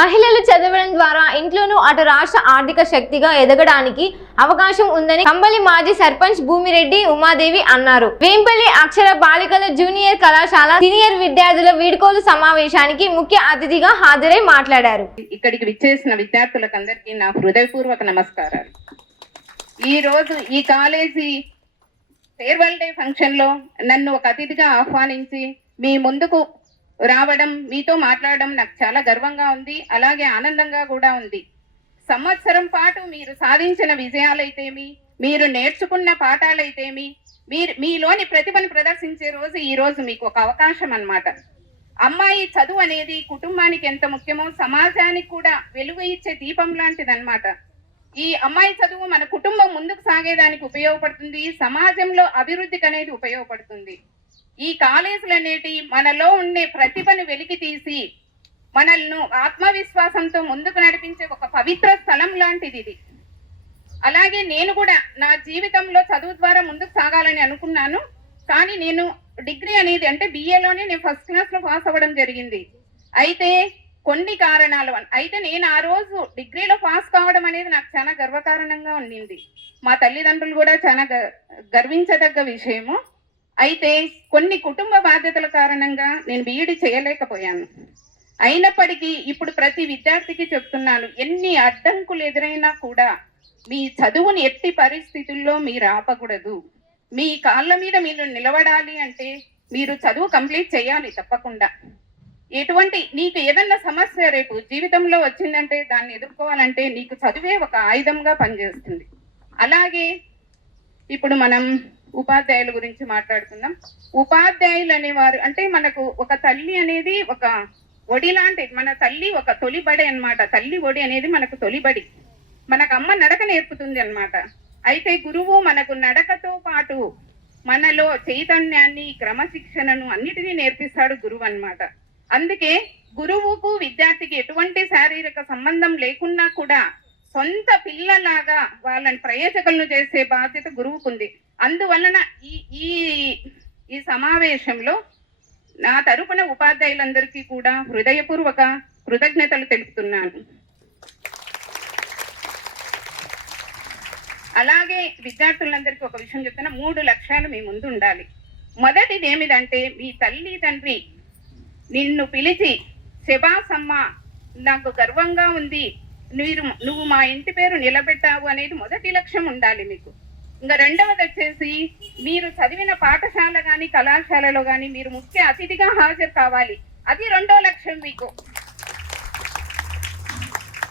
మహిళలు చదవడం ద్వారా ఇంట్లోనూ అటు రాష్ట్ర ఆర్థిక శక్తిగా ఎదగడానికి అవకాశం ఉందని కంబలి మాజీ సర్పంచ్ భూమిరెడ్డి ఉమాదేవి అన్నారు. వేంపల్లి అక్షర బాలికల జూనియర్ కళాశాల సీనియర్ విద్యార్థుల వీడ్కోలు సమావేశానికి ముఖ్య అతిథిగా హాజరై మాట్లాడారు. ఇక్కడికి విచ్చేసిన విద్యార్థులకు అందరికీ నా హృదయపూర్వక నమస్కారాలు. ఈ రోజు ఈ కాలేజీ ఫేర్వెల్ డే ఫంక్షన్లో నన్ను ఒక అతిథిగా ఆహ్వానించి మీ ముందుకు రావడం మీతో మాట్లాడడం నాకు చాలా గర్వంగా ఉంది. అలాగే ఆనందంగా కూడా ఉంది. సంవత్సరం పాటు మీరు సాధించిన విజయాలైతేమి మీరు నేర్చుకున్న పాఠాలైతేమి మీరు మీలోని ప్రతిభను ప్రదర్శించే రోజు ఈ రోజు మీకు ఒక అవకాశం అన్నమాట. అమ్మాయి చదువు అనేది కుటుంబానికి ఎంత ముఖ్యమో సమాజానికి కూడా వెలుగు ఇచ్చే దీపం లాంటిదన్నమాట. ఈ అమ్మాయి చదువు మన కుటుంబం ముందుకు సాగేదానికి ఉపయోగపడుతుంది సమాజంలో అభివృద్ధికి అనేది ఉపయోగపడుతుంది. ఈ కాలేజీలు అనేటి మనలో ఉండే ప్రతిభను వెలికి తీసి మనల్ని ఆత్మవిశ్వాసంతో ముందుకు నడిపించే ఒక పవిత్ర స్థలం లాంటిది ఇది. అలాగే నేను కూడా నా జీవితంలో చదువు ద్వారా ముందుకు సాగాలని అనుకున్నాను. కానీ నేను డిగ్రీ అనేది అంటే బిఏలోనే నేను ఫస్ట్ క్లాస్లో పాస్ అవ్వడం జరిగింది. అయితే కొన్ని కారణాలు అయితే నేను ఆ రోజు డిగ్రీలో పాస్ కావడం అనేది నాకు చాలా గర్వకారణంగా ఉండింది. మా తల్లిదండ్రులు కూడా చాలా గ- గర్వించదగ్గ విషయము. అయితే కొన్ని కుటుంబ బాధ్యతల కారణంగా నేను బీఈడి చేయలేకపోయాను. అయినప్పటికీ ఇప్పుడు ప్రతి విద్యార్థికి చెప్తున్నాను ఎన్ని అడ్డంకులు ఎదురైనా కూడా మీ చదువుని ఎట్టి పరిస్థితుల్లో మీరు ఆపకూడదు. మీ కాళ్ళ మీద మీరు నిలబడాలి అంటే మీరు చదువు కంప్లీట్ చేయాలి తప్పకుండా. ఎటువంటి నీకు ఏదన్నా సమస్య రేపు జీవితంలో వచ్చిందంటే దాన్ని ఎదుర్కోవాలంటే నీకు చదువే ఒక ఆయుధంగా పనిచేస్తుంది. అలాగే ఇప్పుడు మనం ఉపాధ్యాయుల గురించి మాట్లాడుకుందాం. ఉపాధ్యాయులు అనేవారు అంటే మనకు ఒక తల్లి అనేది ఒక ఒడి లాంటి మన తల్లి ఒక తొలిబడి అన్నమాట. తల్లి ఒడి అనేది మనకు తొలిబడి మనకు అమ్మ నడక నేర్పుతుంది అన్నమాట. అయితే గురువు మనకు నడకతో పాటు మనలో చైతన్యాన్ని క్రమశిక్షణను అన్నిటినీ నేర్పిస్తాడు గురువు అన్నమాట. అందుకే గురువుకు విద్యార్థికి ఎటువంటి శారీరక సంబంధం లేకున్నా కూడా సొంత పిల్లలాగా వాళ్ళని ప్రయోజకులను చేసే బాధ్యత గురువుకుంది. అందువలన ఈ ఈ ఈ సమావేశంలో నా తరపున ఉపాధ్యాయులందరికీ కూడా హృదయపూర్వక కృతజ్ఞతలు తెలుపుతున్నాను. అలాగే విద్యార్థులందరికీ ఒక విషయం చెప్తున్నా మూడు లక్ష్యాలు మీ ముందు ఉండాలి మొదటిది ఏమిటంటే మీ తల్లి తండ్రి నిన్ను పిలిచి శబాసమ్మ నాకు గర్వంగా ఉంది. మీరు నువ్వు మా ఇంటి పేరు నిలబెట్టావు అనేది మొదటి లక్ష్యం ఉండాలి మీకు. ఇంకా రెండవది వచ్చేసి మీరు చదివిన పాఠశాల కానీ కళాశాలలో కానీ మీరు ముఖ్య అతిథిగా హాజరు కావాలి. అది రెండో లక్ష్యం మీకు.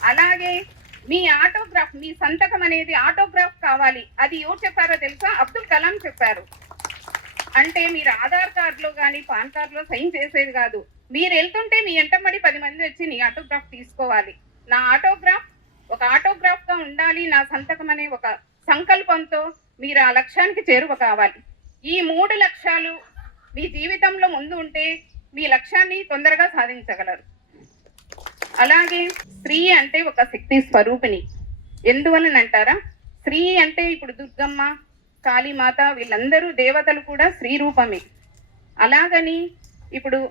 అలాగే మీ ఆటోగ్రాఫ్ మీ సంతకం అనేది ఆటోగ్రాఫ్ కావాలి. అది ఎవరు చెప్పారో తెలుసా? అబ్దుల్ కలాం చెప్పారు. అంటే మీరు ఆధార్ కార్డులో కానీ పాన్ కార్డులో సైన్ చేసేది కాదు. మీరు వెళ్తుంటే మీ ఎంటమ్మడి పది మంది వచ్చి నీ ఆటోగ్రాఫ్ తీసుకోవాలి. నా ఆటోగ్రాఫ్ ఒక ఆటోగ్రాఫ్గా ఉండాలి నా సంతకం అనే ఒక సంకల్పంతో మీరు ఆ లక్ష్యానికి చేరువ కావాలి. ఈ మూడు లక్ష్యాలు మీ జీవితంలో ముందు ఉంటే మీ లక్ష్యాన్ని తొందరగా సాధించగలరు. అలాగే స్త్రీ అంటే ఒక శక్తి స్వరూపిణి. ఎందువలనంటారా స్త్రీ అంటే ఇప్పుడు దుర్గమ్మ కాళీమాత వీళ్ళందరూ దేవతలు కూడా స్త్రీ రూపమే. అలాగని ఇప్పుడు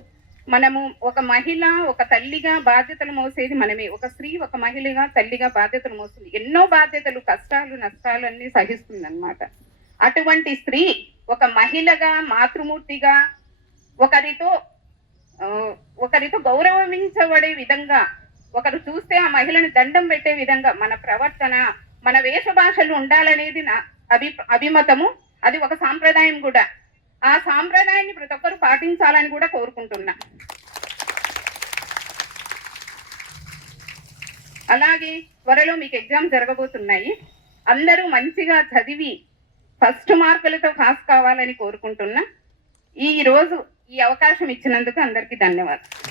మనము ఒక మహిళ ఒక తల్లిగా బాధ్యతలు మోసేది మనమే. ఒక స్త్రీ ఒక మహిళగా తల్లిగా బాధ్యతలు మోస్తుంది ఎన్నో బాధ్యతలు కష్టాలు నష్టాలు అన్ని సహిస్తుంది అనమాట అటువంటి స్త్రీ ఒక మహిళగా మాతృమూర్తిగా ఒకరితో ఒకరితో గౌరవించబడే విధంగా ఒకరు చూస్తే ఆ మహిళను దండం పెట్టే విధంగా మన ప్రవర్తన మన వేష భాషలు ఉండాలనేది నా అభి అభిమతము. అది ఒక సాంప్రదాయం కూడా. ఆ సాంప్రదాయాన్ని ప్రతి ఒక్కరు పాటించాలని కూడా కోరుకుంటున్నా. అలాగే త్వరలో మీకు ఎగ్జామ్ జరగబోతున్నాయి. అందరూ మంచిగా చదివి ఫస్ట్ మార్కులతో పాస్ కావాలని కోరుకుంటున్నా. ఈ రోజు ఈ అవకాశం ఇచ్చినందుకు అందరికీ ధన్యవాదాలు.